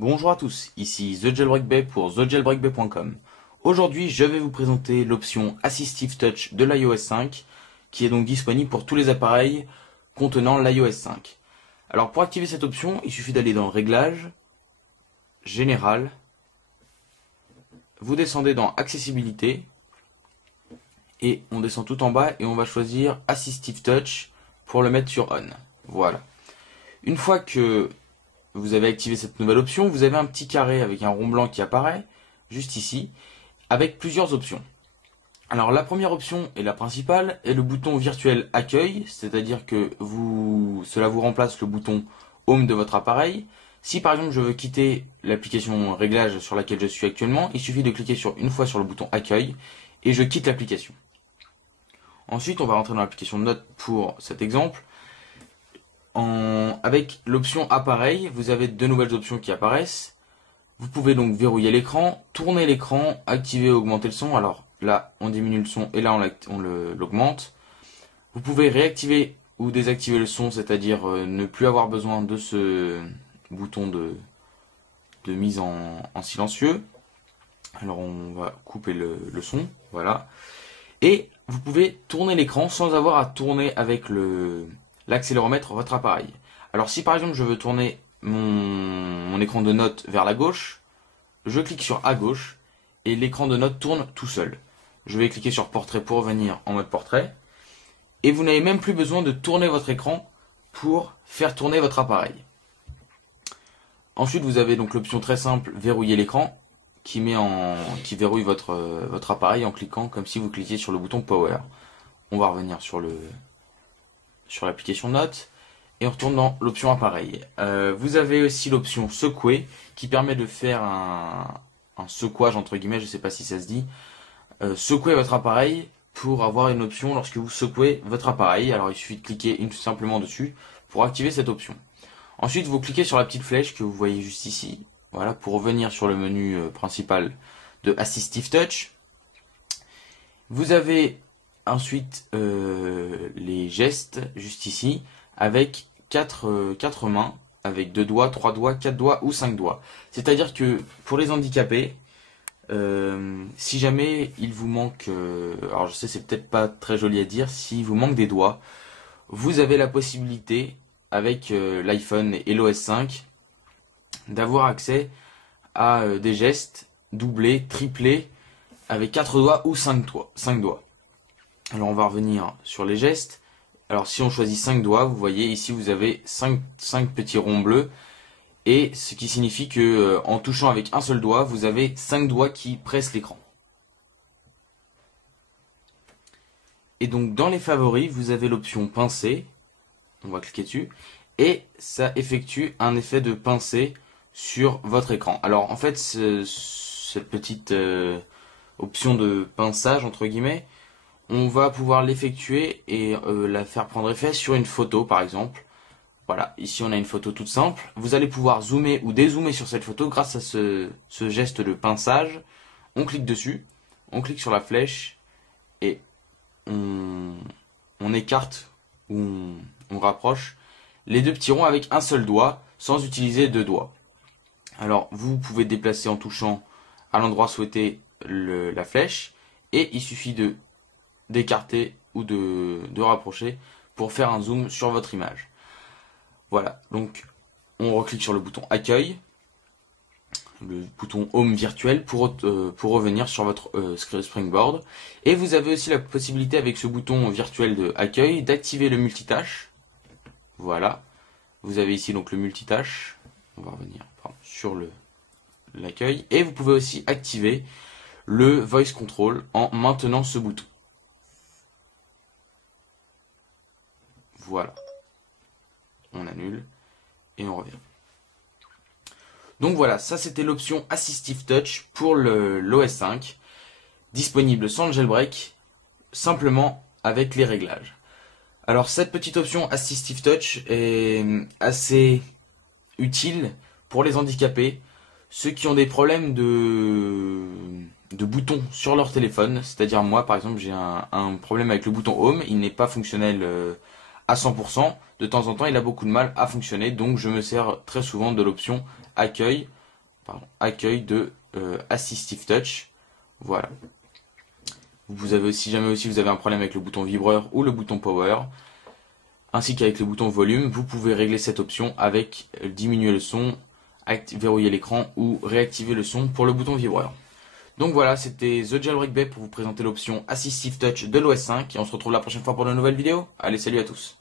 Bonjour à tous, ici The Jailbreak Bay pour thejailbreakbay.com. Aujourd'hui, je vais vous présenter l'option Assistive Touch de l'iOS 5, qui est donc disponible pour tous les appareils contenant l'iOS 5. Alors pour activer cette option, il suffit d'aller dans Réglages, Général, vous descendez dans Accessibilité, et on descend tout en bas et on va choisir Assistive Touch pour le mettre sur On. Voilà. Une fois que vous avez activé cette nouvelle option, vous avez un petit carré avec un rond blanc qui apparaît, juste ici, avec plusieurs options. Alors la première option et la principale est le bouton virtuel Accueil, c'est-à-dire que cela vous remplace le bouton Home de votre appareil. Si par exemple je veux quitter l'application Réglages sur laquelle je suis actuellement, il suffit de cliquer une fois sur le bouton Accueil et je quitte l'application. Ensuite on va rentrer dans l'application Notes pour cet exemple. Avec l'option appareil, vous avez deux nouvelles options qui apparaissent. Vous pouvez donc verrouiller l'écran, tourner l'écran, activer et augmenter le son. Alors là, on diminue le son et là, on l'augmente. Vous pouvez réactiver ou désactiver le son, c'est-à-dire ne plus avoir besoin de ce bouton de mise en silencieux. Alors on va couper le son, voilà. Et vous pouvez tourner l'écran sans avoir à tourner avec l'accéléromètre votre appareil. Alors si par exemple je veux tourner mon écran de notes vers la gauche, je clique sur à gauche et l'écran de notes tourne tout seul. Je vais cliquer sur portrait pour revenir en mode portrait. Et vous n'avez même plus besoin de tourner votre écran pour faire tourner votre appareil. Ensuite vous avez donc l'option très simple verrouiller l'écran qui verrouille votre appareil en cliquant comme si vous cliquiez sur le bouton Power. On va revenir sur l'application Notes et on retourne dans l'option appareil. Vous avez aussi l'option secouer qui permet de faire un secouage entre guillemets, je sais pas si ça se dit, secouer votre appareil pour avoir une option lorsque vous secouez votre appareil. Alors il suffit de cliquer simplement dessus pour activer cette option. Ensuite vous cliquez sur la petite flèche que vous voyez juste ici, voilà, pour revenir sur le menu principal de Assistive Touch. Vous avez ensuite les gestes juste ici avec 4 mains avec 2 doigts, 3 doigts, 4 doigts ou 5 doigts. C'est-à-dire que pour les handicapés, si jamais il vous manque, alors je sais c'est peut-être pas très joli à dire, s'il vous manque des doigts, vous avez la possibilité avec l'iPhone et l'OS 5 d'avoir accès à des gestes doublés, triplés avec 4 doigts ou 5 doigts. Alors on va revenir sur les gestes. Alors si on choisit 5 doigts, vous voyez ici vous avez 5 petits ronds bleus. Et ce qui signifie que en touchant avec un seul doigt, vous avez 5 doigts qui pressent l'écran. Et donc dans les favoris, vous avez l'option pincer. On va cliquer dessus. Et ça effectue un effet de pincer sur votre écran. Alors en fait, cette petite option de pinçage entre guillemets, on va pouvoir l'effectuer et la faire prendre effet sur une photo par exemple. Voilà, ici on a une photo toute simple. Vous allez pouvoir zoomer ou dézoomer sur cette photo grâce à ce geste de pinçage. On clique dessus, on clique sur la flèche et on écarte ou on rapproche les deux petits ronds avec un seul doigt sans utiliser deux doigts. Alors vous pouvez déplacer en touchant à l'endroit souhaité la flèche et il suffit d'écarter ou de rapprocher pour faire un zoom sur votre image. Voilà, donc on reclique sur le bouton Accueil, le bouton Home virtuel pour revenir sur votre Springboard. Et vous avez aussi la possibilité avec ce bouton virtuel de Accueil d'activer le multitâche. Voilà, vous avez ici donc le multitâche. On va revenir sur l'accueil. Et vous pouvez aussi activer le Voice Control en maintenant ce bouton. Voilà. On annule et on revient. Donc voilà, ça c'était l'option Assistive Touch pour l'OS 5, disponible sans le jailbreak, simplement avec les réglages. Alors cette petite option Assistive Touch est assez utile pour les handicapés, ceux qui ont des problèmes de boutons sur leur téléphone, c'est-à-dire moi par exemple j'ai un problème avec le bouton Home, il n'est pas fonctionnel à 100%, de temps en temps il a beaucoup de mal à fonctionner, donc je me sers très souvent de l'option Accueil accueil de Assistive Touch. Voilà. Vous avez, si jamais aussi vous avez un problème avec le bouton vibreur ou le bouton power, ainsi qu'avec le bouton volume, vous pouvez régler cette option avec diminuer le son, verrouiller l'écran ou réactiver le son pour le bouton vibreur. Donc voilà, c'était The Jailbreak Bay pour vous présenter l'option Assistive Touch de l'OS 5 et on se retrouve la prochaine fois pour de nouvelles vidéos. Allez, salut à tous.